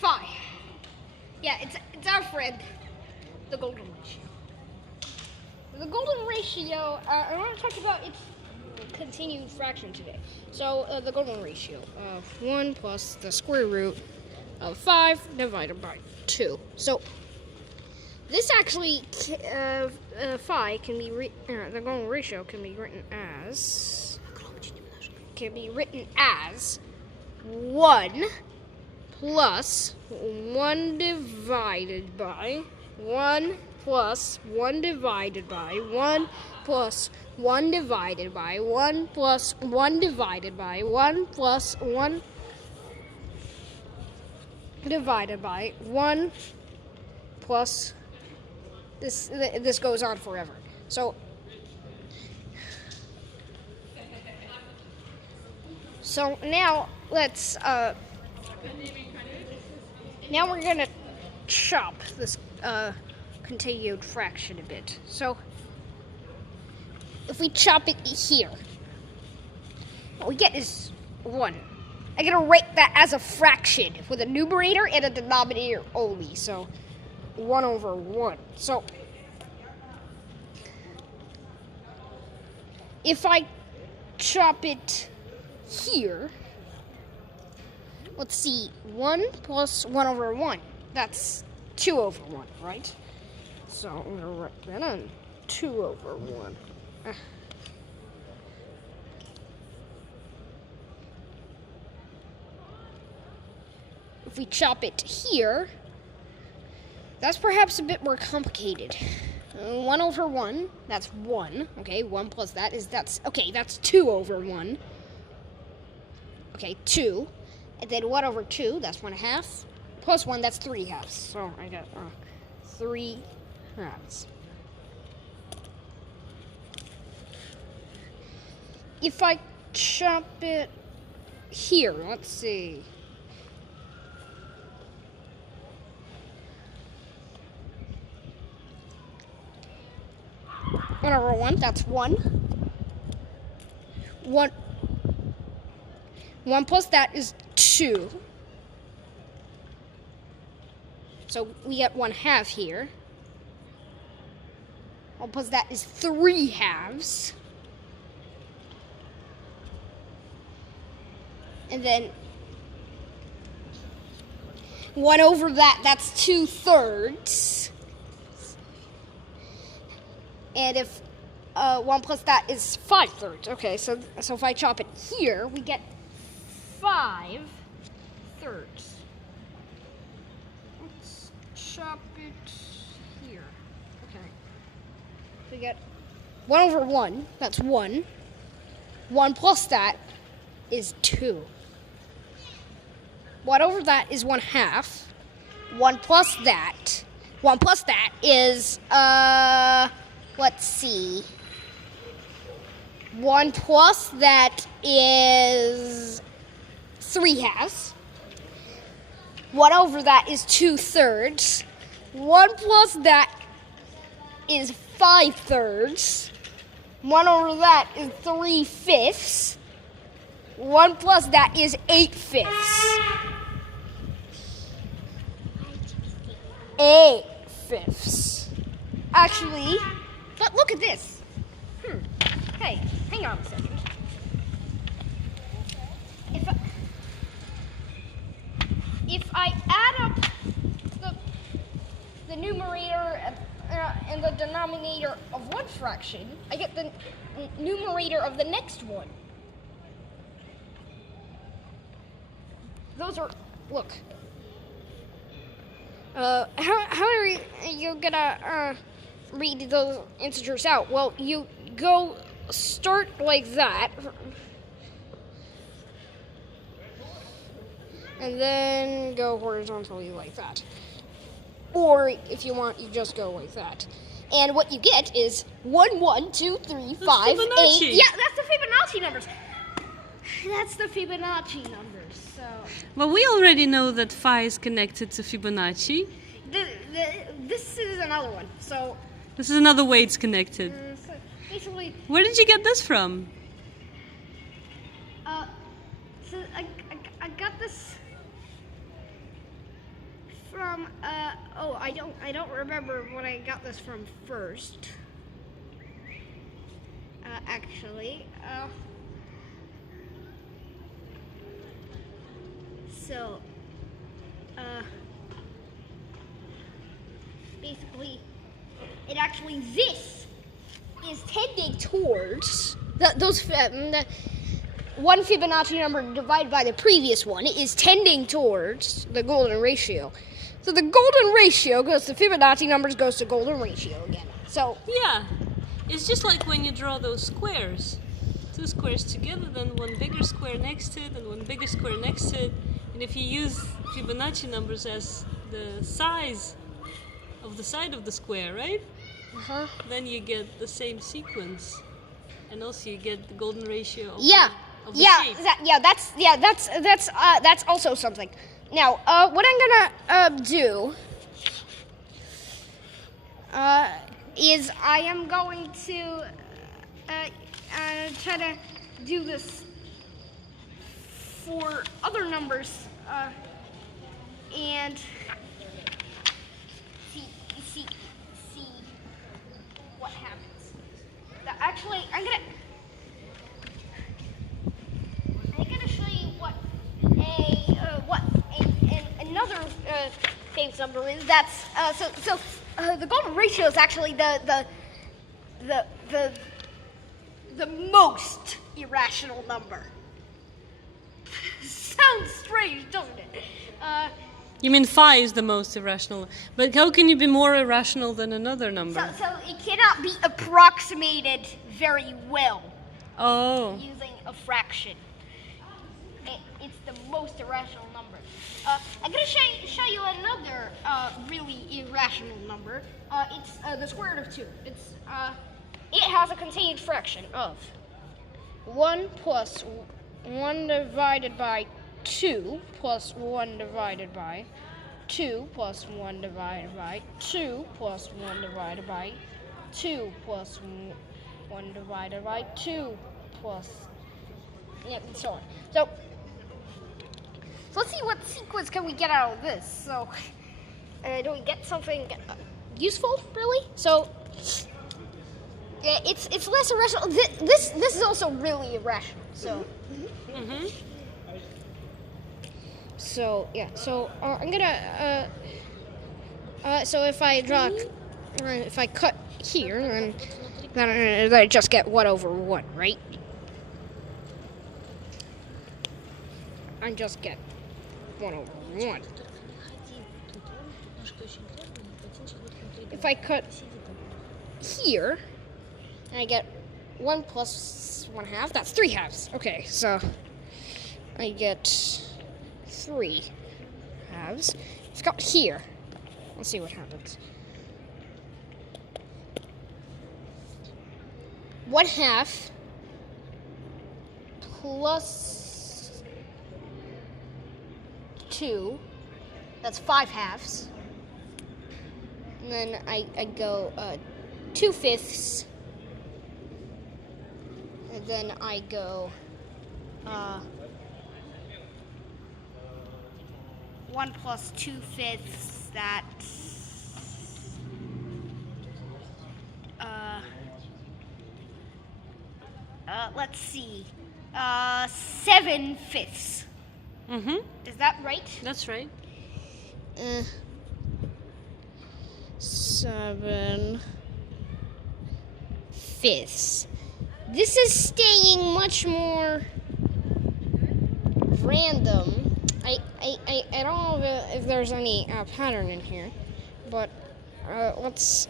phi. Yeah, it's our friend, the golden ratio. The golden ratio, I want to talk about its continued fraction today. So, the golden ratio of 1 plus the square root of 5 divided by 2. So, this actually, phi can be, the golden ratio can be written as, 1 plus 1 divided by 1 plus 1 divided by 1 plus 1 divided by 1 plus 1 divided by 1 plus 1 divided by 1 plus this goes on forever. So now let's now we're gonna chop this continued fraction a bit. So if we chop it here, what we get is 1. I'm gonna write that as a fraction with a numerator and a denominator only. So 1 over 1. So if I chop it here, let's see, 1 plus 1 over 1. That's 2 over 1, right? So I'm going to write that on 2 over 1. If we chop it here, that's perhaps a bit more complicated. 1 over 1, that's 1. Okay, 1 plus that is, that's 2 over 1. Okay, 2. And then 1 over 2, that's 1/2. Plus 1, that's 3/2. So I got 3/2. If I chop it here, let's see. One over 1, that's 1. 1 plus that is 2. So we get 1/2 here. 1 plus that is 3/2. And then 1 over that, that's 2/3. And if 1 plus that is 5/3. Okay, so if I chop it here, we get 5/3. Let's chop it here. Okay. We get 1 over 1, that's 1. 1 plus that is 2. 1 over that is 1/2. 1 plus that is, let's see. 1 plus that is 3/2. 1 over that is 2/3. 1 plus that is 5/3. 1 over that is 3/5. 1 plus that is 8/5. 8/5. Actually, but look at this. Hey, hang on a second. If I add up the numerator and the denominator of one fraction, I get the numerator of the next one. Those are, look. How are you gonna read those integers out? Well, you go start like that, and then go horizontally like that. Or if you want, you just go like that. And what you get is 1, 1, 2, 3, 5, 8. Yeah, that's the Fibonacci numbers. That's the Fibonacci numbers. So. Well, we already know that phi is connected to Fibonacci. This is another one. So. This is another way it's connected. So basically. Where did you get this from? So I got this. I don't remember when I got this from first. Actually. So, basically, this is tending towards the one Fibonacci number divided by the previous one is tending towards the golden ratio. So the golden ratio goes to Fibonacci numbers goes to golden ratio again. So Yeah, it's just like when you draw those squares. Two squares together, then one bigger square next to it, and one bigger square next to it. And if you use Fibonacci numbers as the size of the side of the square, right? Then you get the same sequence, and also you get the golden ratio of the shape. That's also something. Now, what I'm gonna do is I am going to try to do this for other numbers and see what happens. Actually, I'm gonna show you what another famous number is. That's the golden ratio is actually the most irrational number. Sounds strange, doesn't it? You mean phi is the most irrational, but how can you be more irrational than another number? So it cannot be approximated very well Oh. using a fraction. It's the most irrational number. I'm going to show you another really irrational number. It's the square root of 2. It has a continued fraction of 1 plus 1 divided by 2 plus 1 divided by 2 plus 1 divided by 2 plus 1 divided by 2 plus 1 divided by 2 plus, and so on. So let's see what sequence can we get out of this. So do we get something useful, really? So it's less irrational. This is also really irrational. So. So yeah. So I'm gonna. So if I cut here, then I just get 1 over 1, right? I just get 1 over 1. If I cut here, I get 1 plus 1/2. That's 3 halves. Okay, so I get 3 halves. Let's go here. Let's see what happens. 1/2 plus 2. That's 5 halves. And then I go 2/5. And then I go 1 plus 2/5. That's let's see, 7/5. Is that right? That's right. 7/5. This is staying much more random. I don't know if there's any pattern in here, but let's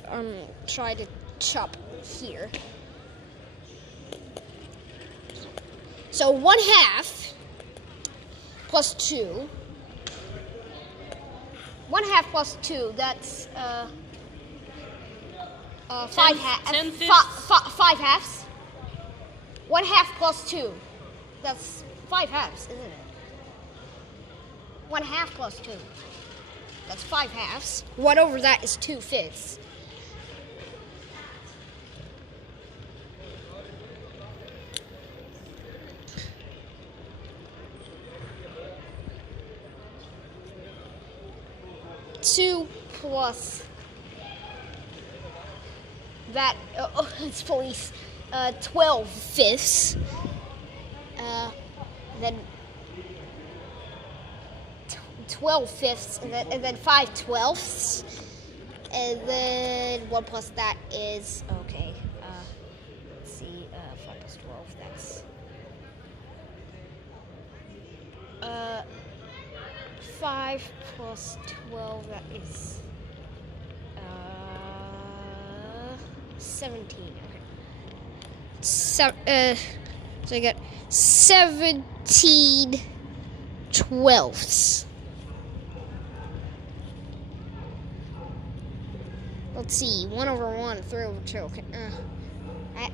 try to chop here. So 1/2 plus 2. 1/2 plus 2. That's 5 halves. 5 halves. 1/2 plus 2. That's 5 halves, isn't it? 1/2 plus 2. That's 5 halves. 1 over that is 2/5. 2 plus that, it's police, 12 fifths, then 12 fifths, and then 5 twelfths, and then 1 plus that is, okay, let's see, 5 plus 12, that's, 5 plus 12, that is, 17, okay. So I got 17 twelfths. Let's see, 1 over 1, 3 over 2. Okay.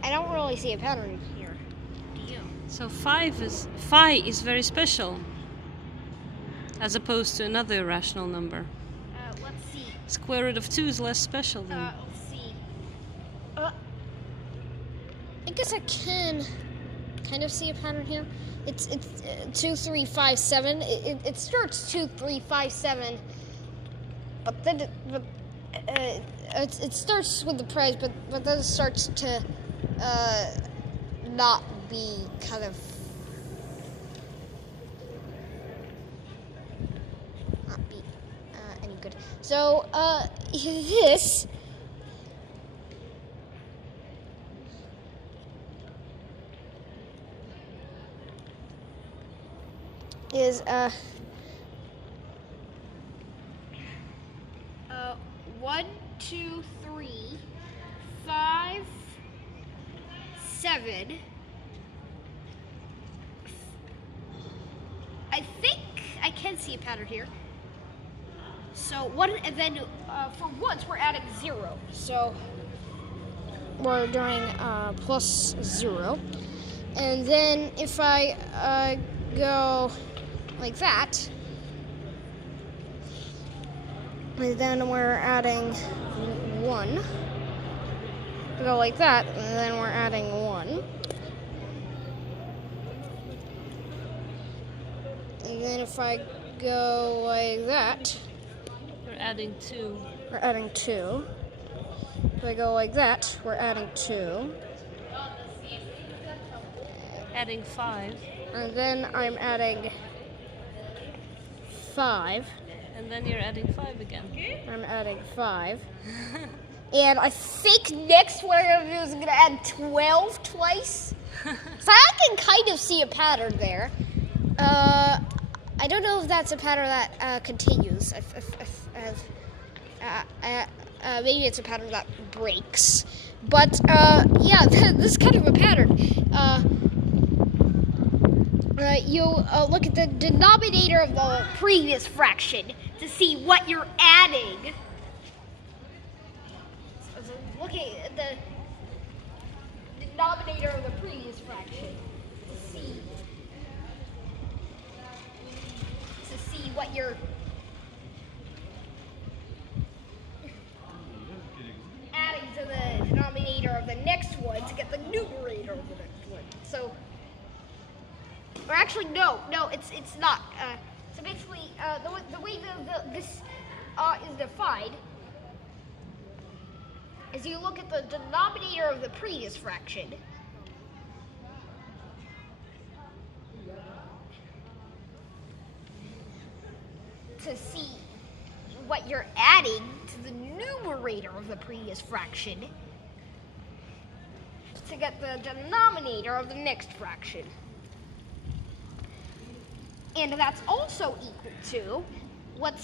I don't really see a pattern here. Do you? So phi is very special, as opposed to another irrational number. Let's see. Square root of 2 is less special then. Let's see. I guess I can kind of see a pattern here. It's 2, 3, 5, 7. It starts 2, 3, 5, 7, but then it starts with the prize, but then it starts to not be kind of not be any good. So this is 1, 2, 3, 5, 7. I think I can see a pattern here. So one, and then for once we're adding 0. So we're doing plus 0, and then if I go like that, and then we're adding 1. We go like that, and then we're adding 1. And then if I go like that, We're adding 2. we're adding 2. If I go like that, we're adding 2. Adding 5. And then I'm adding 5. And then you're adding 5 again. I'm adding 5. And I think next what I'm going to do is I'm going to add 12 twice. So I can kind of see a pattern there. I don't know if that's a pattern that continues. Maybe it's a pattern that breaks. But yeah, this is kind of a pattern. You look at the denominator of the previous fraction to see what you're adding. So looking at the denominator of the previous fraction to see what you're adding to the denominator of the next one to get the numerator of the next one. So, or actually, no, it's not. So basically, the way this is defined is you look at the denominator of the previous fraction to see what you're adding to the numerator of the previous fraction to get the denominator of the next fraction. And that's also equal to what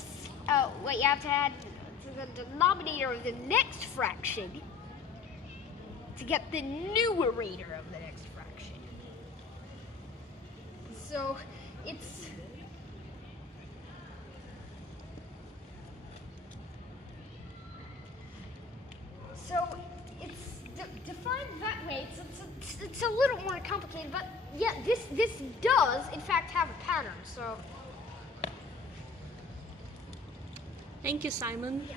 you have to add to the denominator of the next fraction to get the numerator of the next fraction. So it's defined that way. It's a little more complicated, but yeah, this does in fact have a pattern. So Thank you, Simon. yeah.